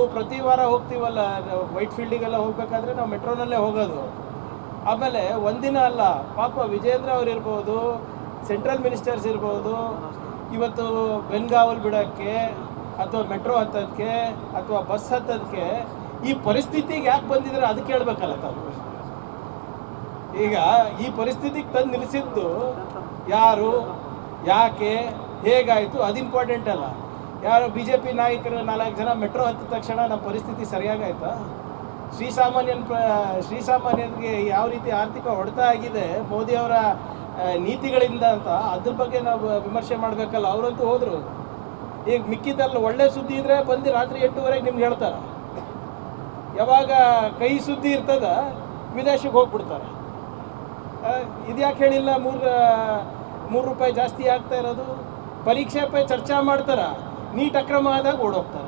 ನಾವು ಪ್ರತಿ ವಾರ ಹೋಗ್ತೀವಲ್ಲ ವೈಟ್ ಫೀಲ್ಡಿಗೆಲ್ಲ ಹೋಗ್ಬೇಕಾದ್ರೆ ನಾವು ಮೆಟ್ರೋನಲ್ಲೇ ಹೋಗೋದು. ಆಮೇಲೆ ಒಂದಿನ ಅಲ್ಲ, ಪಾಪ ವಿಜೇಂದ್ರ ಅವ್ರು ಇರ್ಬೋದು, ಸೆಂಟ್ರಲ್ ಮಿನಿಸ್ಟರ್ಸ್ ಇರ್ಬೋದು, ಇವತ್ತು ಬೆನ್ಗಾವಲ್ ಬಿಡೋಕ್ಕೆ ಅಥವಾ ಮೆಟ್ರೋ ಹತ್ತೋದಕ್ಕೆ ಅಥವಾ ಬಸ್ ಹತ್ತೋದಕ್ಕೆ ಈ ಪರಿಸ್ಥಿತಿಗೆ ಯಾಕೆ ಬಂದಿದ್ರೆ ಅದಕ್ಕೆ ಹೇಳ್ಬೇಕಲ್ಲ ತಾವು. ಈಗ ಈ ಪರಿಸ್ಥಿತಿಗೆ ತಂದು ನಿಲ್ಲಿಸಿದ್ದು ಯಾರು, ಯಾಕೆ, ಹೇಗಾಯಿತು ಅದು ಇಂಪಾರ್ಟೆಂಟ್ ಅಲ್ಲ. ಯಾರು BJP ನಾಯಕರು 4 ಜನ ಮೆಟ್ರೋ ಹತ್ತಿದ ತಕ್ಷಣ ನಮ್ಮ ಪರಿಸ್ಥಿತಿ ಸರಿಯಾಗಾಯ್ತಾ? ಶ್ರೀಸಾಮಾನ್ಯರಿಗೆ ಯಾವ ರೀತಿ ಆರ್ಥಿಕ ಹೊಡೆತ ಆಗಿದೆ ಮೋದಿಯವರ ನೀತಿಗಳಿಂದ ಅಂತ ಅದ್ರ ಬಗ್ಗೆ ನಾವು ವಿಮರ್ಶೆ ಮಾಡಬೇಕಲ್ಲ. ಅವರಂತೂ ಹೋದರು. ಈಗ ಮಿಕ್ಕಿದ್ದಲ್ಲ ಒಳ್ಳೆ ಸುದ್ದಿ ಇದ್ರೆ ಬಂದು ರಾತ್ರಿ 8:30 ನಿಮ್ಗೆ ಹೇಳ್ತಾರೆ. ಯಾವಾಗ ಕೈ ಸುದ್ದಿ ಇರ್ತದ ವಿದೇಶಕ್ಕೆ ಹೋಗ್ಬಿಡ್ತಾರೆ. ಇದ್ಯಾಕೆ ಹೇಳಿಲ್ಲ 3 ರೂಪಾಯಿ ಜಾಸ್ತಿ ಆಗ್ತಾ ಇರೋದು? ಪರೀಕ್ಷೆ ಪೈ ಚರ್ಚೆ ಮಾಡ್ತಾರ, ನೀಟ್ ಅಕ್ರಮ ಆದಾಗ ಓಡೋಗ್ತಾರ.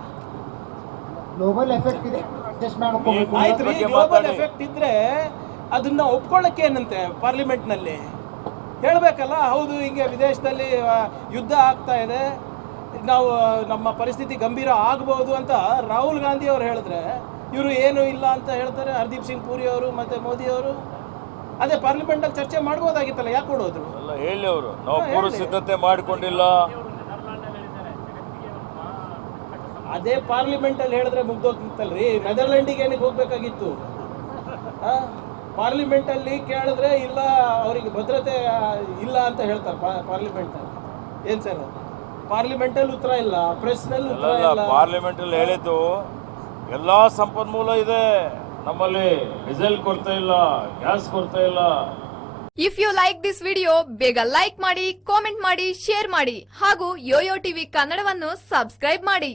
ಗ್ಲೋಬಲ್ ಎಫೆಕ್ಟ್ ಇದೆ, ಆಯ್ತು ರೀ, ಗ್ಲೋಬಲ್ ಎಫೆಕ್ಟ್ ಇದ್ರೆ ಅದನ್ನ ಒಪ್ಕೊಳ್ಳಕ್ಕೆ ಏನಂತೆ ಪಾರ್ಲಿಮೆಂಟ್ನಲ್ಲಿ ಹೇಳಬೇಕಲ್ಲ. ಹೌದು, ಹಿಂಗೆ ವಿದೇಶದಲ್ಲಿ ಯುದ್ಧ ಆಗ್ತಾ ಇದೆ, ನಾವು ನಮ್ಮ ಪರಿಸ್ಥಿತಿ ಗಂಭೀರ ಆಗ್ಬೋದು ಅಂತ ರಾಹುಲ್ ಗಾಂಧಿ ಅವರು ಹೇಳಿದ್ರೆ ಇವರು ಏನು ಇಲ್ಲ ಅಂತ ಹೇಳ್ತಾರೆ. ಹರ್ದೀಪ್ ಸಿಂಗ್ ಪೂರಿ ಅವರು ಮತ್ತು ಮೋದಿ ಅವರು ಅದೇ ಪಾರ್ಲಿಮೆಂಟಲ್ಲಿ ಚರ್ಚೆ ಮಾಡ್ಬೋದಾಗಿತ್ತಲ್ಲ, ಯಾಕೆ ಕೊಡೋದ್ರು? ಅಲ್ಲ ಹೇಳಿ ಅವರು, ನಾವು ಪೂರ್ವ ಸಿದ್ಧತೆ ಮಾಡಿಕೊಂಡಿಲ್ಲ. ಅದೇ ಪಾರ್ಲಿಮೆಂಟಲ್ಲಿ ಹೇಳಿದ್ರೆ ಮುಗ್ದೋಗ್ತಿತ್ತಲ್ರಿ. ನೆದರ್ಲ್ಯಾಂಡಿಗೆ ಏನಕ್ಕೆ ಹೋಗ್ಬೇಕಾಗಿತ್ತು? ಪಾರ್ಲಿಮೆಂಟಲ್ಲಿ ಕೇಳಿದ್ರೆ ಇಲ್ಲ, ಅವರಿಗೆ ಭದ್ರತೆ ಇಲ್ಲ ಅಂತ ಹೇಳ್ತಾರೆ ಪಾರ್ಲಿಮೆಂಟಲ್ಲಿ. ಏನು ಸರ್, ಪಾರ್ಲಿಮೆಂಟಲ್ಲಿ ಉತ್ತರ ಇಲ್ಲ, ಪ್ರೆಸ್ನಲ್ಲಿ ಉತ್ತರ ಇಲ್ಲ. ಪಾರ್ಲಿಮೆಂಟಲ್ಲಿ ಹೇಳಿದ್ದು ಎಲ್ಲಾ ಸಂಪನ್ಮೂಲ ಇದೆ ನಮ್ಮಲ್ಲಿ, ಡೀಸೆಲ್ ಕೊರತೆ ಇಲ್ಲ, ಗ್ಯಾಸ್ ಕೊರತೆ ಇಲ್ಲ. If you like this video ಬೇಗ ಲೈಕ್ ಮಾಡಿ, ಕಾಮೆಂಟ್ ಮಾಡಿ, ಶೇರ್ ಮಾಡಿ ಹಾಗೂ ಯೋಯೋ ಟಿವಿ ಕನ್ನಡವನ್ನು ಸಬ್ಸ್ಕ್ರೈಬ್ ಮಾಡಿ.